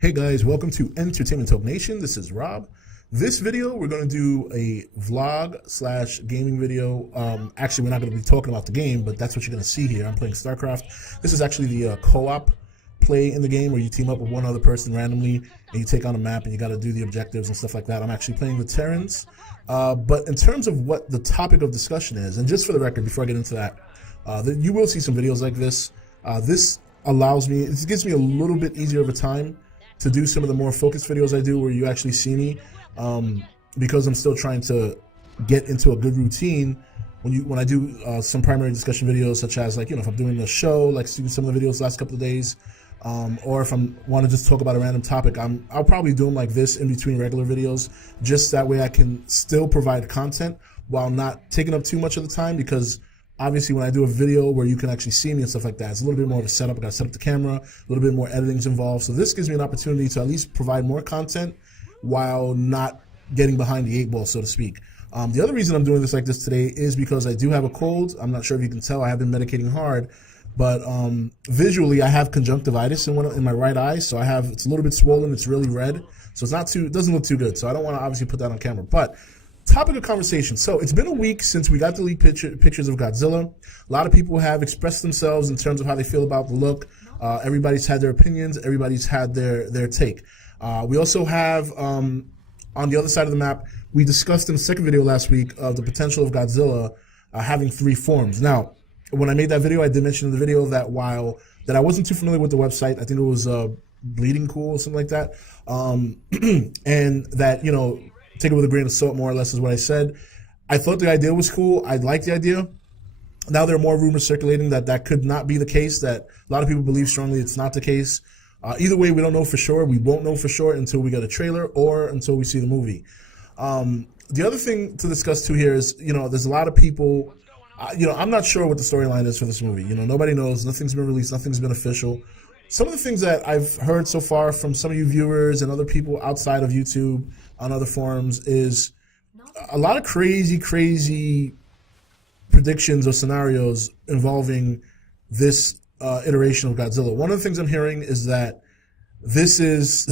Hey guys, welcome to Entertainment Talk Nation. This is Rob. This video, we're going to do a vlog slash gaming video. Actually, we're not going to be talking about the game, but that's what you're going to see here. I'm playing Starcraft. This is actually the co-op play in the game where you team up with one other person randomly and you take on a map and you got to do the objectives and stuff like that. I'm actually playing the Terrans. But in terms of what the topic of discussion is, and just for the record, before I get into that, you will see some videos like this. This allows me, it gives me a little bit easier of a time to do some of the more focused videos I do where you actually see me, because I'm still trying to get into a good routine. When I do some primary discussion videos, such as if I'm doing a show, like seeing some of the videos the last couple of days, or if I want to just talk about a random topic, I'll probably do them like this in between regular videos, just that way I can still provide content while not taking up too much of the time, because obviously, when I do a video where you can actually see me and stuff like that, it's a little bit more of a setup. I got to set up the camera, a little bit more editing's involved. So this gives me an opportunity to at least provide more content while not getting behind the eight ball, so to speak. The other reason I'm doing this like this today is because I do have a cold. I'm not sure if you can tell. I have been medicating hard, but visually, I have conjunctivitis in my right eye. So it's a little bit swollen. It's really red. So it doesn't look too good. So I don't want to obviously put that on camera, but topic of conversation. So it's been a week since we got the leaked pictures of Godzilla. A lot of people have expressed themselves in terms of how they feel about the look. Everybody's had their opinions. Everybody's had their take. We also have, on the other side of the map, we discussed in the second video last week of the potential of Godzilla having three forms. Now, when I made that video, I did mention in the video that that I wasn't too familiar with the website. I think it was Bleeding Cool or something like that. And that, take it with a grain of salt, more or less, is what I said. I thought the idea was cool. I liked the idea. Now there are more rumors circulating that could not be the case, that a lot of people believe strongly it's not the case. Either way, we don't know for sure. We won't know for sure until we get a trailer or until we see the movie. The other thing to discuss too here is, there's a lot of people, I'm not sure what the storyline is for this movie. Nobody knows. Nothing's been released. Nothing's been official. Some of the things that I've heard so far from some of you viewers and other people outside of YouTube on other forums is a lot of crazy predictions or scenarios involving this iteration of Godzilla. One of the things I'm hearing is that this is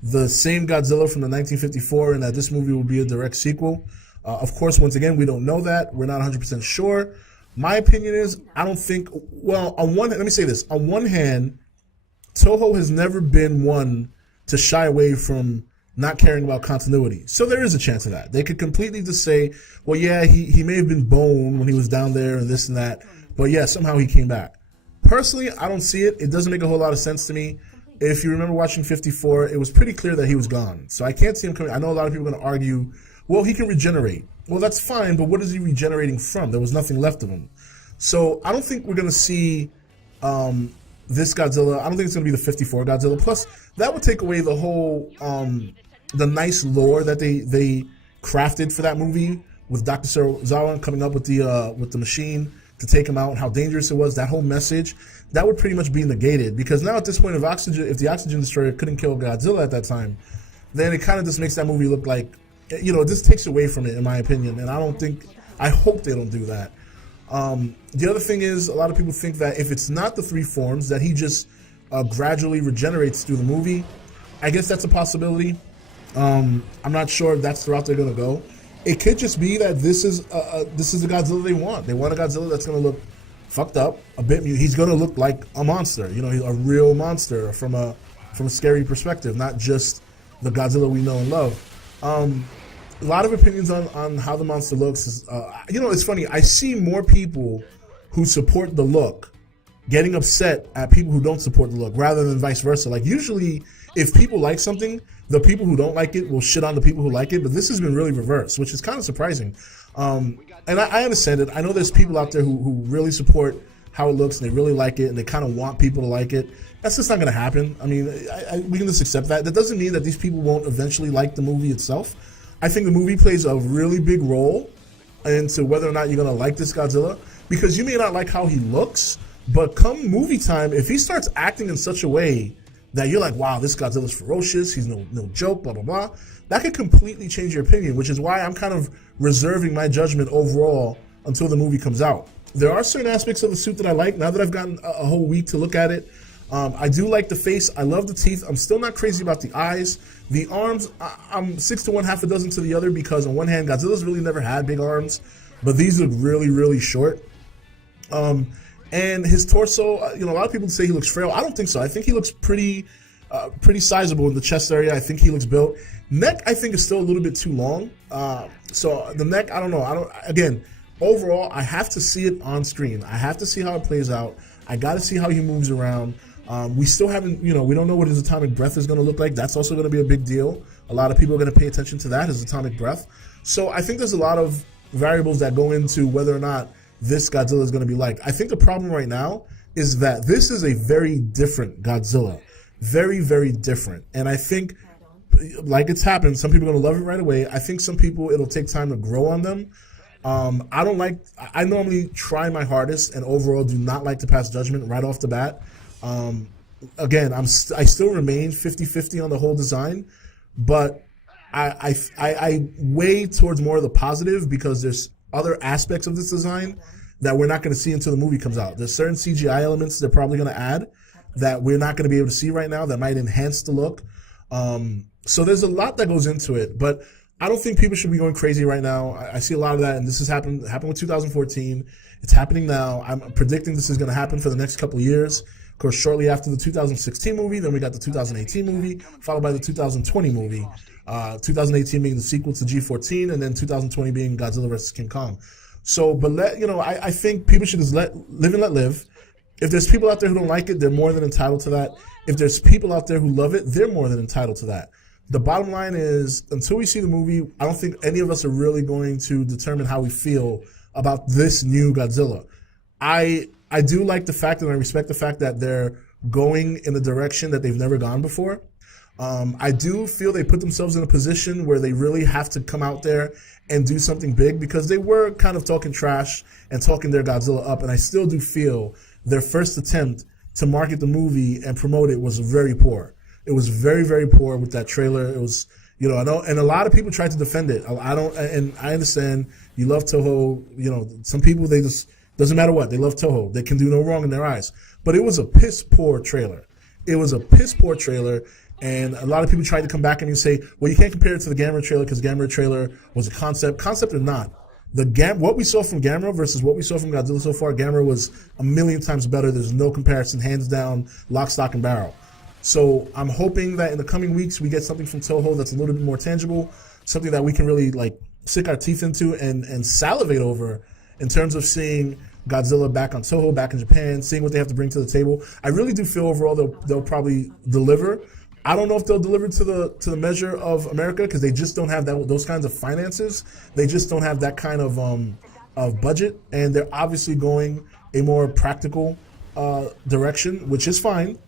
the same Godzilla from the 1954 and that this movie will be a direct sequel. Of course, once again, we don't know that. We're not 100% sure. My opinion is, I don't think, let me say this. On one hand, Toho has never been one to shy away from not caring about continuity. So there is a chance of that. They could completely just say, well, yeah, he may have been boned when he was down there and this and that, but yeah, somehow he came back. Personally, I don't see it. It doesn't make a whole lot of sense to me. If you remember watching 54, it was pretty clear that he was gone. So I can't see him coming. I know a lot of people are going to argue, well, he can regenerate. Well, that's fine, but what is he regenerating from? There was nothing left of him. So I don't think we're going to see this Godzilla. I don't think it's going to be the 54 Godzilla. Plus, that would take away the whole the nice lore that they crafted for that movie with Dr. Serizawa coming up with the machine to take him out and how dangerous it was. That whole message, that would pretty much be negated, because now at this point, if the oxygen destroyer couldn't kill Godzilla at that time, then it kind of just makes that movie look like, this takes away from it, in my opinion. And I hope they don't do that. The other thing is, a lot of people think that if it's not the three forms, that he just gradually regenerates through the movie. I guess that's a possibility. I'm not sure if that's the route they're going to go. It could just be that this is the Godzilla they want. They want a Godzilla that's going to look fucked up, a bit. He's going to look like a monster, a real monster from a scary perspective, not just the Godzilla we know and love. A lot of opinions on how the monster looks. It's funny. I see more people who support the look getting upset at people who don't support the look, rather than vice versa. Like, usually, if people like something, the people who don't like it will shit on the people who like it, but this has been really reversed, which is kind of surprising. And I understand it. I know there's people out there who really support how it looks, and they really like it, and they kind of want people to like it. That's just not going to happen. I mean, we can just accept that. That doesn't mean that these people won't eventually like the movie itself. I think the movie plays a really big role into whether or not you're going to like this Godzilla, because you may not like how he looks, but come movie time, if he starts acting in such a way that you're like, wow, this Godzilla's ferocious, he's no joke, blah, blah, blah, that could completely change your opinion, which is why I'm kind of reserving my judgment overall until the movie comes out. There are certain aspects of the suit that I like. Now that I've gotten a whole week to look at it, I do like the face. I love the teeth. I'm still not crazy about the eyes. The arms, I'm 6 to 1, half a dozen to the other, because on one hand, Godzilla's really never had big arms, but these look really, really short. And his torso, you know, a lot of people say he looks frail. I don't think so. I think he looks pretty sizable in the chest area. I think he looks built. Neck, I think, is still a little bit too long. So the neck, I don't know. Again, overall, I have to see it on screen. I have to see how it plays out. I got to see how he moves around. We still haven't, you know, we don't know what his atomic breath is going to look like. That's also going to be a big deal. A lot of people are going to pay attention to that, his atomic breath. So I think there's a lot of variables that go into whether or not this Godzilla is going to be like. I think the problem right now is that this is a very different Godzilla. Very, very different. And I think, like it's happened, some people are going to love it right away. I think some people, it'll take time to grow on them. I normally try my hardest and overall do not like to pass judgment right off the bat. Again, I still remain 50-50 on the whole design, but I weigh towards more of the positive, because there's other aspects of this design that we're not going to see until the movie comes out. There's certain CGI elements they're probably going to add that we're not going to be able to see right now that might enhance the look. So there's a lot that goes into it, but I don't think people should be going crazy right now. I see a lot of that, and this has happened with 2014. It's happening now. I'm predicting this is going to happen for the next couple of years. Of course, shortly after the 2016 movie, then we got the 2018 movie, followed by the 2020 movie. 2018 being the sequel to G14, and then 2020 being Godzilla vs. King Kong. So, but I think people should just live and let live. If there's people out there who don't like it, they're more than entitled to that. If there's people out there who love it, they're more than entitled to that. The bottom line is, until we see the movie, I don't think any of us are really going to determine how we feel about this new Godzilla. I do like the fact, and I respect the fact, that they're going in a direction that they've never gone before. I do feel they put themselves in a position where they really have to come out there and do something big, because they were kind of talking trash and talking their Godzilla up, and I still do feel their first attempt to market the movie and promote it was very poor. It was very, very poor with that trailer. It was, you know, I know, and a lot of people tried to defend it. I understand you love Toho. You know, some people, they just, doesn't matter what, they love Toho. They can do no wrong in their eyes. But it was a piss poor trailer. It was a piss poor trailer. And a lot of people tried to come back and say, well, you can't compare it to the Gamera trailer because the Gamera trailer was a concept. Concept or not, what we saw from Gamera versus what we saw from Godzilla so far, Gamera was a million times better. There's no comparison, hands down, lock, stock, and barrel. So I'm hoping that in the coming weeks we get something from Toho that's a little bit more tangible, something that we can really like stick our teeth into and salivate over in terms of seeing Godzilla back on Toho, back in Japan, seeing what they have to bring to the table. I really do feel overall they'll probably deliver. I don't know if they'll deliver to the measure of America, because they just don't have those kinds of finances. They just don't have that kind of budget, and they're obviously going a more practical direction, which is fine.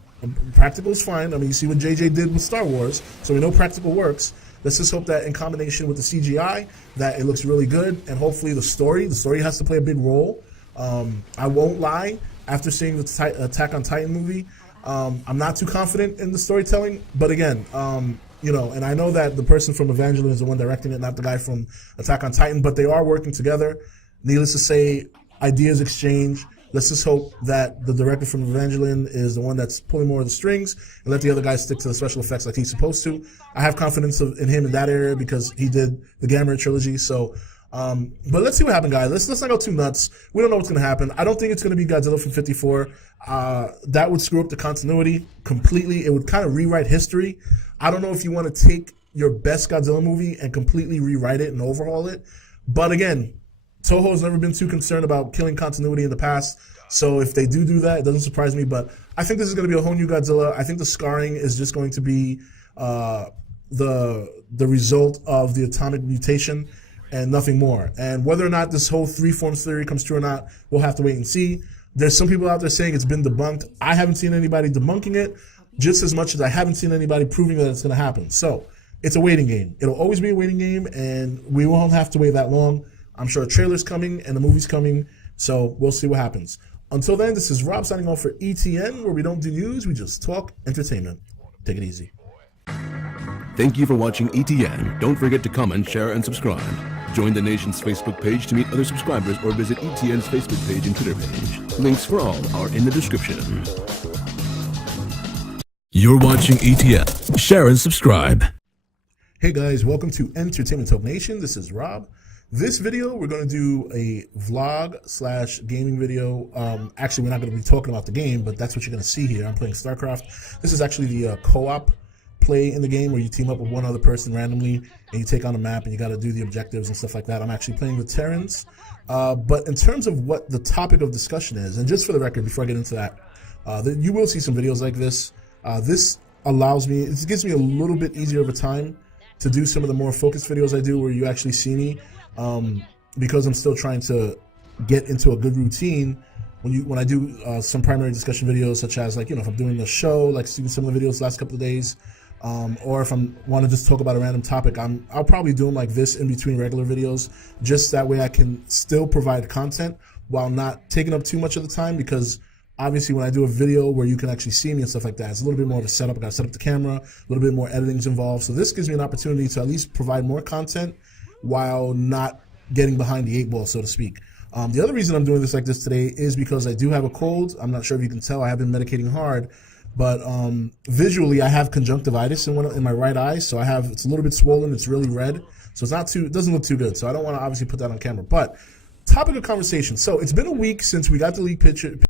Practical is fine. I mean, you see what JJ did with Star Wars, so we know practical works. Let's just hope that in combination with the CGI, that it looks really good, and hopefully the story has to play a big role. I won't lie, after seeing the Attack on Titan movie, I'm not too confident in the storytelling, but again, you know, and I know that the person from Evangelion is the one directing it, not the guy from Attack on Titan, but they are working together. Needless to say, ideas exchange. Let's just hope that the director from Evangelion is the one that's pulling more of the strings, and let the other guys stick to the special effects like he's supposed to. I have confidence in him in that area because he did the Gamera trilogy. So, but let's see what happens, guys. Let's not go too nuts. We don't know what's going to happen. I don't think it's going to be Godzilla from 54. That would screw up the continuity completely. It would kind of rewrite history. I don't know if you want to take your best Godzilla movie and completely rewrite it and overhaul it. But again, Toho has never been too concerned about killing continuity in the past. So if they do that, it doesn't surprise me. But I think this is going to be a whole new Godzilla. I think the scarring is just going to be the result of the atomic mutation and nothing more. And whether or not this whole three forms theory comes true or not, we'll have to wait and see. There's some people out there saying it's been debunked. I haven't seen anybody debunking it, just as much as I haven't seen anybody proving that it's going to happen. So it's a waiting game. It'll always be a waiting game, and we won't have to wait that long. I'm sure a trailer's coming and the movie's coming, so we'll see what happens. Until then, this is Rob signing off for ETN, where we don't do news, we just talk entertainment. Take it easy. Thank you for watching ETN. Don't forget to comment, share, and subscribe. Join the nation's Facebook page to meet other subscribers or visit ETN's Facebook page and Twitter page. Links for all are in the description. You're watching ETN. Share and subscribe. Hey guys, welcome to Entertainment Talk Nation. This is Rob. This video, we're going to do a vlog slash gaming video. Actually, we're not going to be talking about the game, but that's what you're going to see here. I'm playing Starcraft. This is actually the co-op play in the game where you team up with one other person randomly and you take on a map and you got to do the objectives and stuff like that. I'm actually playing with Terrans. But in terms of what the topic of discussion is, and just for the record, before I get into that, you will see some videos like this. This gives me a little bit easier of a time to do some of the more focused videos I do where you actually see me, because I'm still trying to get into a good routine. When I do some primary discussion videos, such as if I'm doing the show, like some of the videos the last couple of days, or if I want to just talk about a random topic, I'll probably do them like this in between regular videos, just that way I can still provide content while not taking up too much of the time, because obviously, when I do a video where you can actually see me and stuff like that, it's a little bit more of a setup. I got to set up the camera, a little bit more editing's involved. So this gives me an opportunity to at least provide more content while not getting behind the 8 ball, so to speak. The other reason I'm doing this like this today is because I do have a cold. I'm not sure if you can tell. I have been medicating hard, but visually I have conjunctivitis in my right eye, so it's a little bit swollen. It's really red, so it doesn't look too good. So I don't want to obviously put that on camera. But topic of conversation. So it's been a week since we got the leak picture.